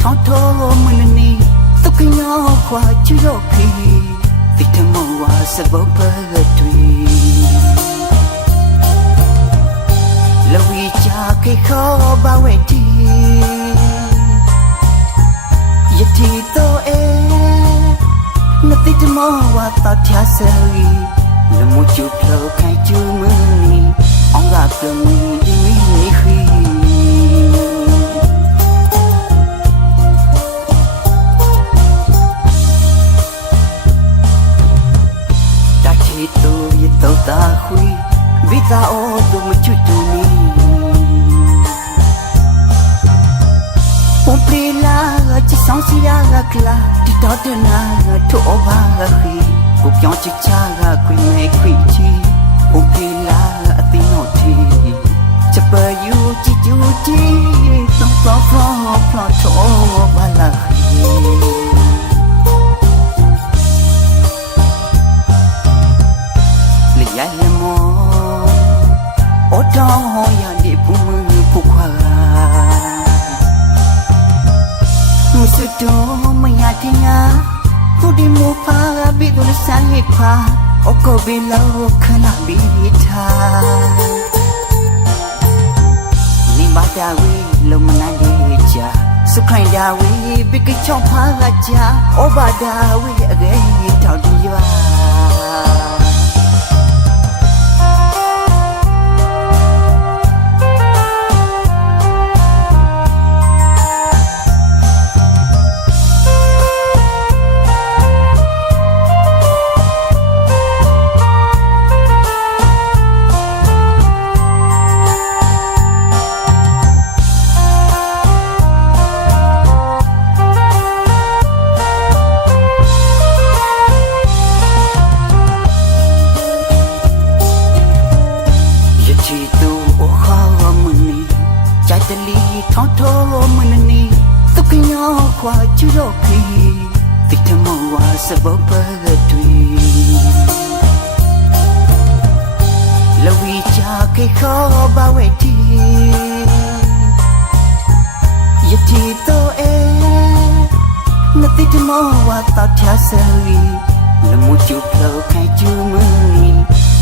ထောင်းထောမနနီတုကညောခွာချူရောခေတိတမောဝါစဘောပရထွေလဝီချာခေခောဘဝတီယတိတောအေနတိတမောဝါတထဆရီလမှုချူဖလောခိုင်ချူမနီအောင်ကပမီဒီမီနီခီတောတာခွေဝိသာအိုတို့မချွတ်တူနီပုံပလီလာချစ်ဆောင်စီယာကလာတီတော်တနာထိုးဘာခီကိုပြောင်းချစ်ချာကခွေမဲခွေချီပုံပလီလာအသိနော်တီချပယူချီချူချီသောသောဖောဖလောထိုးဘာလာခီရရမောအတော်ဟောရတဲ့ဘုံဖုခွာမစတော်မရတင်ညာသူဒီမူဖာဘီဒုလဆိုင်ဖာအကောဘီလောခနာဘီထာနိမတာဝီလုံမနာလေးချာสุခိုင်ဒါဝီဘီကချောင်းဖာကချာဩဘာဒါဝီအကေတောက်ဒီရွာထောင်းထောမနနီတုကညောခွာချူရောခေတိတမောဝါစဘောပရထွေလဝီချာခေခောဘဝတီယတိတောအေနတိတမောဝါတထဆရီလမှုချူဖလောခိုင်ချူမနီ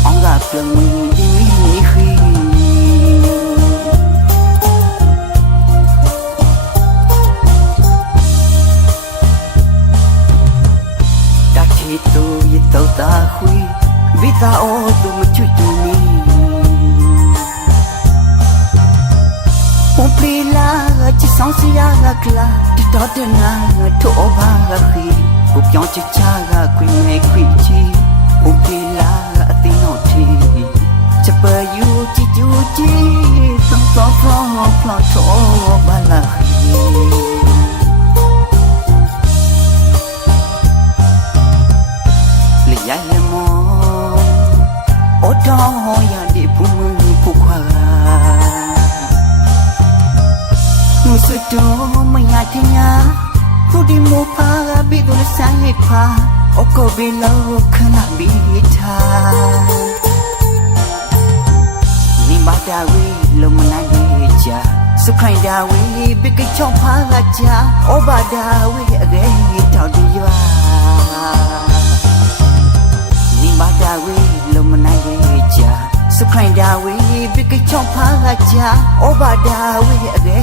အောင်ကပမီဒီမီခီတူရတောတာခွေဝိသာအိုတို့မချွတ်တူနီပုံပလီလာချစ်ဆောင်စီယာကလာတီတော်တနာထိုးဘာခီကိုပြောင်းချစ်ချာကခွေမဲခွေချီပုံပလီလာအသိနော်တီချပယူချီချူချီသောသောဖလောဖလောထိုးဘာလာခီရရမောအတော်ဟောရတဲ့ဘုံဖုခွာမစတော်မရတင်ညာသူဒီမောဖာဘီဒုလဆိုင်ဖာအကောဘီလောခနာဘီထာနိမတာဝီလုံမနာလေးချာสุခိုင်ဒါဝီဘီကချောင်းဖာကချာဩဘာဒါဝီအကေတောက်ဒီရွာဘာဒါဝီလုံမနိုင်ရဲ့ချာစုခိုင်ဒါဝီဘီကချောင်းဖာကချာဩဘာဒါဝီအကေ